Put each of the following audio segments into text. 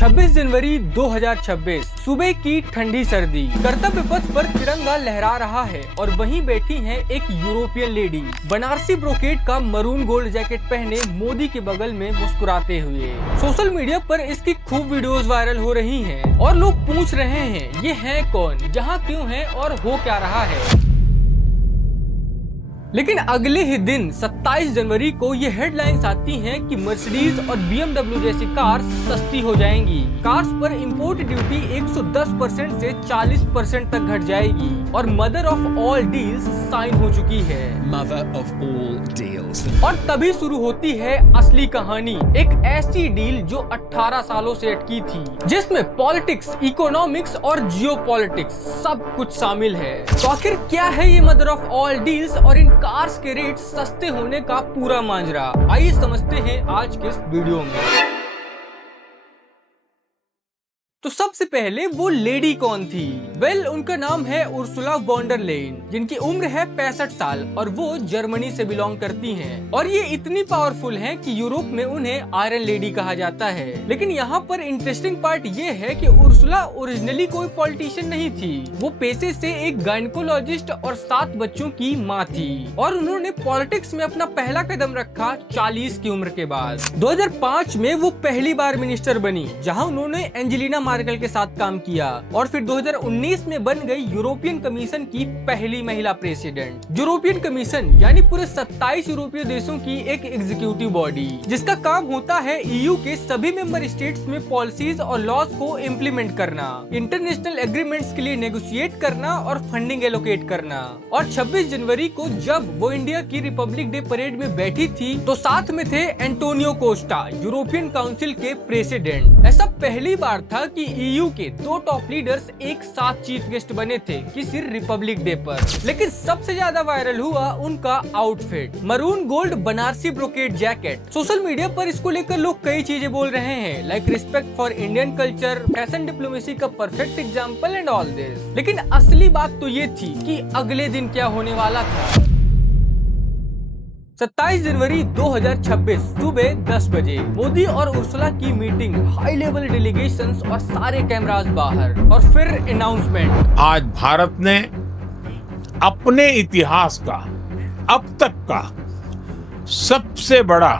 26 जनवरी 2026 सुबह की ठंडी सर्दी, कर्तव्य पथ पर तिरंगा लहरा रहा है और वहीं बैठी है एक यूरोपियन लेडी बनारसी ब्रोकेड का मरून गोल्ड जैकेट पहने मोदी के बगल में मुस्कुराते हुए। सोशल मीडिया पर इसकी खूब वीडियोस वायरल हो रही हैं और लोग पूछ रहे हैं ये है कौन, जहां क्यों है और हो क्या रहा है। लेकिन अगले ही दिन 27 जनवरी को ये हेडलाइंस आती हैं कि मर्सिडीज और BMW जैसी कार सस्ती हो जाएंगी। कार्स पर इंपोर्ट ड्यूटी 110% से 40% तक घट जाएगी और mother of all deals sign हो चुकी है। Mother of all deals. और तभी शुरू होती है असली कहानी, एक ऐसी डील जो 18 सालों से अटकी थी, जिसमें पॉलिटिक्स, इकोनॉमिक्स और जियोपॉलिटिक्स सब कुछ शामिल है। तो आखिर क्या है ये मदर ऑफ ऑल डील्स और इन कार्स के रेट सस्ते होने का पूरा मांजरा, आइए समझते हैं आज के इस वीडियो में। तो सबसे पहले वो लेडी कौन थी? वेल, उनका नाम है उर्सुला वॉन डर लेyen, जिनकी उम्र है 65 साल और वो जर्मनी से बिलोंग करती हैं। और ये इतनी पावरफुल हैं कि यूरोप में उन्हें आयरन लेडी कहा जाता है। लेकिन यहाँ पर इंटरेस्टिंग पार्ट ये है कि उर्सुला ओरिजिनली कोई पॉलिटिशियन नहीं थी, वो पेशे से एक गायनेकोलॉजिस्ट और 7 बच्चों की माँ थी। और उन्होंने पॉलिटिक्स में अपना पहला कदम रखा 40 की उम्र के बाद। 2005 में वो पहली बार मिनिस्टर बनी, जहाँ उन्होंने एंजेलिना मार्केल के साथ काम किया और फिर 2019 में बन गई यूरोपियन कमीशन की पहली महिला प्रेसिडेंट। यूरोपियन कमीशन यानी पूरे 27 यूरोपीय देशों की एक एग्जीक्यूटिव बॉडी, जिसका काम होता है ईयू के सभी मेंबर स्टेट्स में पॉलिसीज और लॉज को इम्प्लीमेंट करना, इंटरनेशनल एग्रीमेंट्स के लिए नेगोशिएट करना और फंडिंग एलोकेट करना। और 26 जनवरी को जब वो इंडिया की रिपब्लिक डे परेड में बैठी थी तो साथ में थे एंटोनियो कोस्टा, यूरोपियन काउंसिल के प्रेसिडेंट। ऐसा पहली बार था कि ईयू के 2 टॉप लीडर्स एक साथ चीफ गेस्ट बने थे किसी रिपब्लिक डे पर। लेकिन सबसे ज्यादा वायरल हुआ उनका outfit, maroon gold Banarasi brocade jacket. Social media पर इसको लेकर लोग कई चीजें बोल रहे हैं, like respect for Indian culture, fashion diplomacy का perfect example and all this. लेकिन असली बात तो ये थी कि अगले दिन क्या होने वाला था। 27 जनवरी 2026 सुबह 10 बजे मोदी और उर्सुला की मीटिंग, हाई लेवल डेलीगेशंस और सारे कैमरास बाहर और फिर अनाउंसमेंट। आज भारत ने अपने इतिहास का अब तक का सबसे बड़ा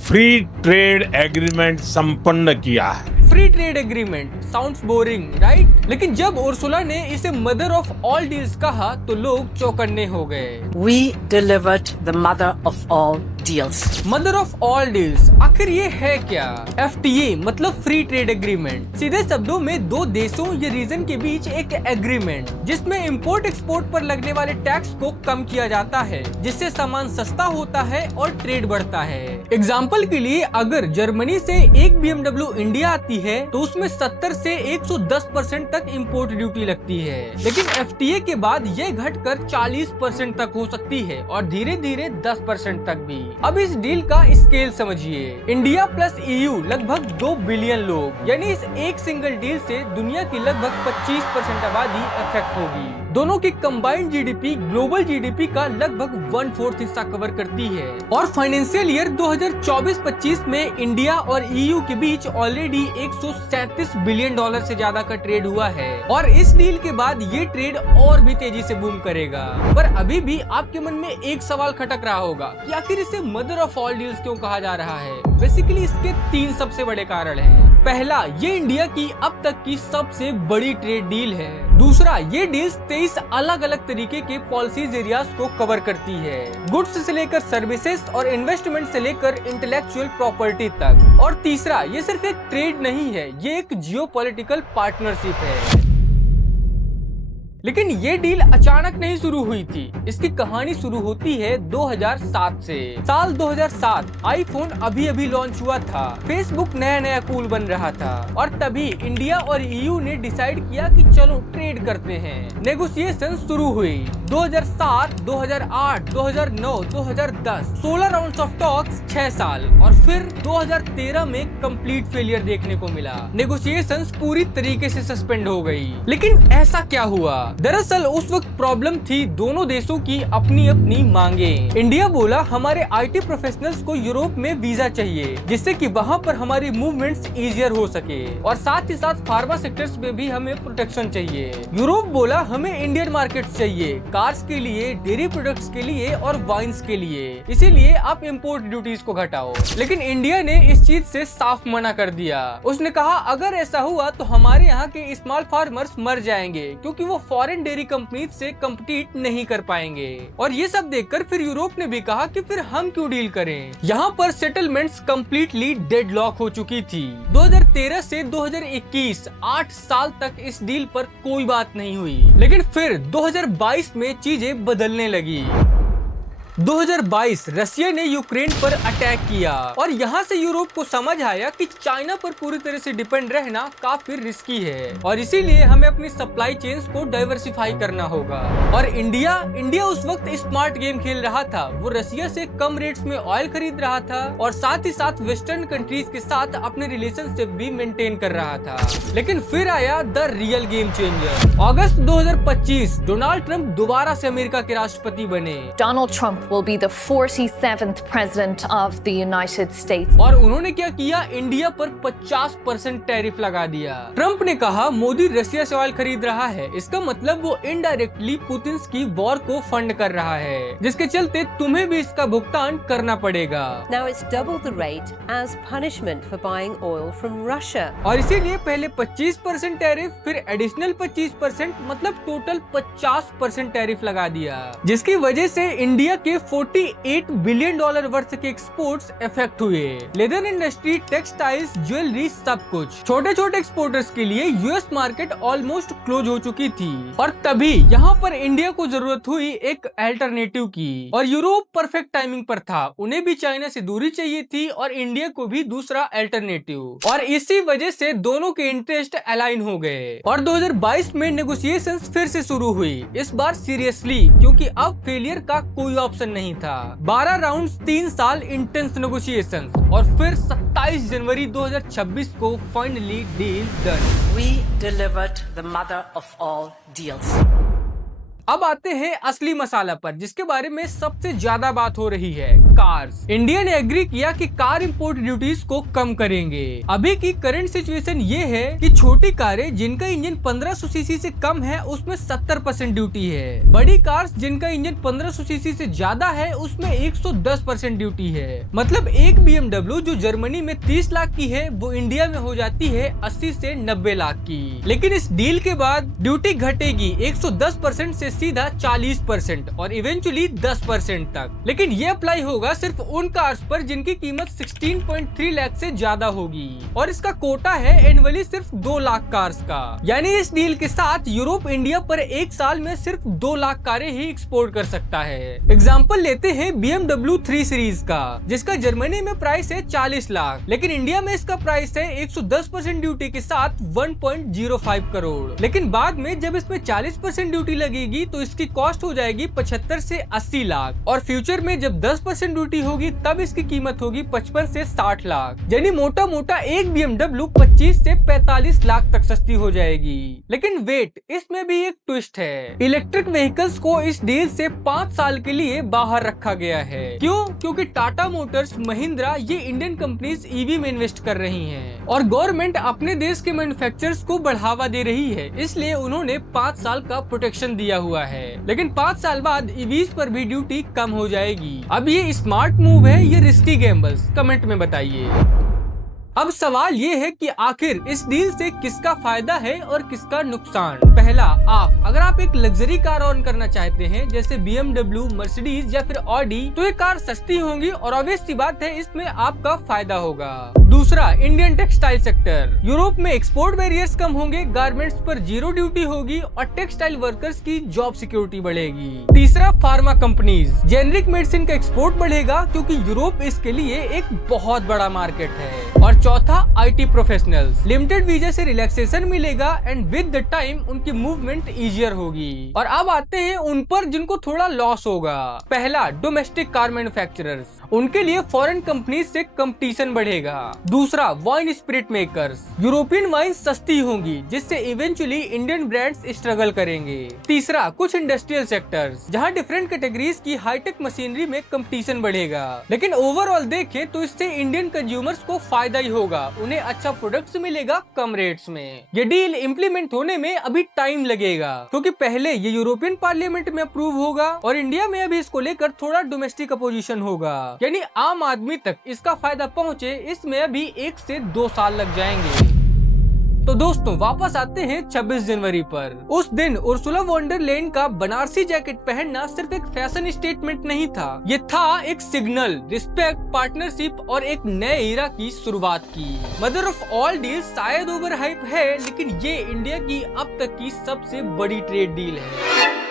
फ्री ट्रेड एग्रीमेंट संपन्न किया है। Free trade agreement sounds boring, right? लेकिन जब उर्सुला ने इसे मदर ऑफ ऑल डील्स कहा तो लोग चौकन्ने हो गए। We delivered the mother of all deals. Mother of all deals आखिर ये है क्या? FTA मतलब फ्री ट्रेड एग्रीमेंट, सीधे शब्दों में 2 देशों या रीजन के बीच एक एग्रीमेंट जिसमें इंपोर्ट एक्सपोर्ट पर लगने वाले टैक्स को कम किया जाता है, जिससे सामान सस्ता होता है और ट्रेड बढ़ता है। एग्जाम्पल के लिए अगर जर्मनी से एक BMW इंडिया आती है तो उसमें 70 से 110% तक इंपोर्ट ड्यूटी लगती है। लेकिन FTA के बाद ये घटकर 40% तक हो सकती है और धीरे धीरे 10% तक भी। अब इस डील का स्केल समझिए, इंडिया प्लस EU लगभग 2 बिलियन लोग, यानी इस एक सिंगल डील से दुनिया की लगभग 25% आबादी अफेक्ट होगी। दोनों की कंबाइंड जीडीपी ग्लोबल जीडीपी का लगभग 1/4 हिस्सा कवर करती है। और फाइनेंशियल ईयर 2024-25 में इंडिया और EU के बीच ऑलरेडी 137 बिलियन डॉलर से ज्यादा का ट्रेड हुआ है और इस डील के बाद ये ट्रेड और भी तेजी से बूम करेगा। पर अभी भी आपके मन में एक सवाल खटक रहा होगा कि आखिर इसे मदर ऑफ ऑल डील्स क्यों कहा जा रहा है? बेसिकली इसके 3 सबसे बड़े कारण हैं। पहला, ये इंडिया की अब तक की सबसे बड़ी ट्रेड डील है। दूसरा, ये डील्स 23 अलग अलग तरीके के पॉलिसीज एरियाज को कवर करती है, गुड्स से लेकर सर्विसेज और इन्वेस्टमेंट से लेकर इंटेलेक्चुअल प्रॉपर्टी तक। और तीसरा, ये सिर्फ एक ट्रेड नहीं है, ये एक जियोपॉलिटिकल पार्टनरशिप है। लेकिन ये डील अचानक नहीं शुरू हुई थी, इसकी कहानी शुरू होती है 2007 से। साल 2007 आईफोन अभी अभी लॉन्च हुआ था, फेसबुक नया नया कूल बन रहा था और तभी इंडिया और EU ने डिसाइड किया कि चलो ट्रेड करते हैं। नेगोशिएशन शुरू हुई 2007, 2008, 2009, 2010, 16 राउंड्स ऑफ टॉक्स, 6 साल और फिर 2013 में कंप्लीट फेलियर देखने को मिला। नेगोशिएशंस पूरी तरीके से सस्पेंड हो गई। लेकिन ऐसा क्या हुआ? दरअसल उस वक्त प्रॉब्लम थी दोनों देशों की अपनी अपनी मांगे। इंडिया बोला हमारे IT प्रोफेशनल्स को यूरोप में वीजा चाहिए जिससे कि वहाँ पर हमारी मूवमेंट्स इजियर हो सके और साथ ही साथ फार्मा सेक्टर्स में भी हमें प्रोटेक्शन चाहिए। यूरोप बोला हमें इंडियन मार्केट चाहिए कार्स के लिए, डेयरी प्रोडक्ट्स के लिए और वाइन्स के लिए, इसीलिए आप इम्पोर्ट ड्यूटीज को घटाओ। लेकिन इंडिया ने इस चीज से साफ मना कर दिया। उसने कहा अगर ऐसा हुआ तो हमारे यहाँ के स्मॉल फार्मर्स मर जाएंगे क्योंकि वो फॉरेन डेयरी कंपनी से कम्पीट नहीं कर पाएंगे। और ये सब देखकर फिर यूरोप ने भी कहा कि फिर हम क्यों डील करें। यहाँ पर सेटलमेंट्स कंप्लीटली डेडलॉक हो चुकी थी। 2013 से 2021 8 साल तक इस डील पर कोई बात नहीं हुई। लेकिन फिर 2022 में चीजें बदलने लगी। 2022 रशिया ने यूक्रेन पर अटैक किया और यहाँ से यूरोप को समझ आया कि चाइना पर पूरी तरह से डिपेंड रहना काफी रिस्की है और इसीलिए हमें अपनी सप्लाई चेन्स को डाइवर्सिफाई करना होगा। और इंडिया उस वक्त स्मार्ट गेम खेल रहा था। वो रशिया से कम रेट्स में ऑयल खरीद रहा था और साथ ही साथ वेस्टर्न कंट्रीज के साथ अपने रिलेशनशिप भी मेंटेन कर रहा था। लेकिन फिर आया the real game changer. August 2025 Donald Trump दोबारा से अमेरिका के राष्ट्रपति बने। Donald Trump will be the 47th president of the United States. और उन्होंने क्या किया, इंडिया पर 50% टैरिफ लगा दिया। ट्रंप ने कहा मोदी रशिया से ऑयल खरीद रहा है, इसका मतलब वो इनडायरेक्टली पुतिन की वॉर को फंड कर रहा है, जिसके चलते तुम्हें भी इसका भुगतान करना पड़ेगा। Now it's double the rate as punishment for buying oil from Russia. और इसीलिए पहले 25% टैरिफ, फिर एडिशनल 25%, मतलब टोटल 50% टैरिफ लगा दिया, जिसकी वजह से इंडिया के $48 बिलियन वर्थ के एक्सपोर्ट्स इफेक्ट हुए। लेदर इंडस्ट्री, टेक्सटाइल्स, ज्वेलरी, सब कुछ। छोटे छोटे एक्सपोर्टर्स के लिए यूएस मार्केट ऑलमोस्ट क्लोज हो चुकी थी और तभी यहाँ पर इंडिया को जरूरत हुई एक अल्टरनेटिव की। और यूरोप परफेक्ट टाइमिंग पर था, उन्हें भी चाइना से दूरी चाहिए थी और इंडिया को भी दूसरा अल्टरनेटिव। और इसी वजह से दोनों के इंटरेस्ट अलाइन हो गए और 2022 में नेगोशिएशंस फिर से शुरू हुई, इस बार सीरियसली, क्योंकि अब फेलियर का कोई ऑप्शन नहीं था। 12 राउंड्स, 3 साल इंटेंस नेगोशिएशंस और फिर 27 जनवरी 2026 को finally deal done. We delivered the mother of all deals. अब आते हैं असली मसाला पर, जिसके बारे में सबसे ज्यादा बात हो रही है, कार्स। इंडिया ने एग्री किया कि कार इंपोर्ट ड्यूटीज को कम करेंगे। अभी की करंट सिचुएशन ये है कि छोटी कारें जिनका इंजन 1500 सीसी से कम है उसमें 70% ड्यूटी है। बड़ी कार्स जिनका इंजन 1500 सीसी से ज्यादा है उसमें 110% ड्यूटी है। मतलब एक BMW जो जर्मनी में 30 लाख की है वो इंडिया में हो जाती है 80 से 90 लाख की। लेकिन इस डील के बाद ड्यूटी घटेगी 110% से सीधा 40% और इवेंचुअली 10% तक। लेकिन ये अप्लाई होगा सिर्फ उन कार्स पर जिनकी कीमत 16.3 लाख से ज्यादा होगी और इसका कोटा है एनुअली सिर्फ 2 लाख कार्स का। यानी इस डील के साथ यूरोप इंडिया पर एक साल में सिर्फ 2 लाख कारें ही एक्सपोर्ट कर सकता है। एग्जाम्पल लेते हैं BMW 3 सीरीज का, जिसका जर्मनी में प्राइस है 40 लाख, लेकिन इंडिया में इसका प्राइस है 110% ड्यूटी के साथ 1.05 करोड़। लेकिन बाद में जब इसमें 40% ड्यूटी लगेगी तो इसकी कॉस्ट हो जाएगी 75 से 80 लाख और फ्यूचर में जब 10% ड्यूटी होगी तब इसकी कीमत होगी 55 से 60 लाख। यानी मोटा मोटा एक BMW 25 से 45 लाख तक सस्ती हो जाएगी। लेकिन वेट, इसमें भी एक ट्विस्ट है। इलेक्ट्रिक व्हीकल्स को इस डील से 5 साल के लिए बाहर रखा गया है। क्यों? क्योंकि टाटा मोटर्स, महिंद्रा, ये इंडियन कंपनीज ईवी में इन्वेस्ट कर रही हैं और गवर्नमेंट अपने देश के मैन्युफैक्चरर्स को बढ़ावा दे रही है, इसलिए उन्होंने 5 साल का प्रोटेक्शन दिया हुआ है। लेकिन 5 साल बाद ईवीज पर भी ड्यूटी कम हो जाएगी। अब ये स्मार्ट मूव है, ये रिस्की गैम्बल्स? कमेंट में बताइए। अब सवाल ये है कि आखिर इस डील से किसका फायदा है और किसका नुकसान। पहला, अगर आप एक लग्जरी कार ऑन करना चाहते हैं जैसे BMW, मर्सिडीज या फिर ऑडी, तो ये कार सस्ती होंगी और ऑब्वियस सी बात है इसमें आपका फायदा होगा। दूसरा, इंडियन टेक्सटाइल सेक्टर। यूरोप में एक्सपोर्ट बैरियर्स कम होंगे, गारमेंट्स पर 0 ड्यूटी होगी और टेक्सटाइल वर्कर्स की जॉब सिक्योरिटी बढ़ेगी। तीसरा, फार्मा कंपनीज, जेनरिक मेडिसिन का एक्सपोर्ट बढ़ेगा क्योंकि यूरोप इसके लिए एक बहुत बड़ा मार्केट है। और चौथा IT प्रोफेशनल्स, लिमिटेड वीजा से रिलैक्सेशन मिलेगा एंड विद द टाइम उनकी मूवमेंट इजियर होगी। और अब आते हैं उन पर जिनको थोड़ा लॉस होगा। पहला, डोमेस्टिक कार मैन्युफैक्चरर्स, उनके लिए फॉरेन कंपनीज से कंपटीशन बढ़ेगा। दूसरा, wine spirit makers, European wine सस्ती होंगी जिससे इवेंचुअली इंडियन ब्रांड्स स्ट्रगल करेंगे। तीसरा, कुछ इंडस्ट्रियल सेक्टर्स जहां डिफरेंट कैटेगरीज की हाईटेक मशीनरी में कंपटीशन बढ़ेगा। लेकिन ओवरऑल देखें तो इससे इंडियन कंज्यूमर्स को फायदा ही होगा, उन्हें अच्छा प्रोडक्ट्स मिलेगा कम रेट्स में। ये डील इम्प्लीमेंट होने में अभी टाइम लगेगा क्योंकि पहले ये यूरोपियन पार्लियामेंट में अप्रूव होगा और इंडिया में अभी इसको लेकर थोड़ा डोमेस्टिक अपोजिशन होगा, यानी आम आदमी तक इसका फायदा पहुंचे इसमें अभी 1 से 2 साल लग जाएंगे। तो दोस्तों वापस आते हैं 26 जनवरी पर। उस दिन उर्सुला वॉन डर लेयन का बनारसी जैकेट पहनना सिर्फ एक फैशन स्टेटमेंट नहीं था, ये था एक सिग्नल, रिस्पेक्ट, पार्टनरशिप और एक नए एरा की शुरुआत की। मदर ऑफ ऑल डील्स शायद ओवर हाइप है, लेकिन ये इंडिया की अब तक की सबसे बड़ी ट्रेड डील है।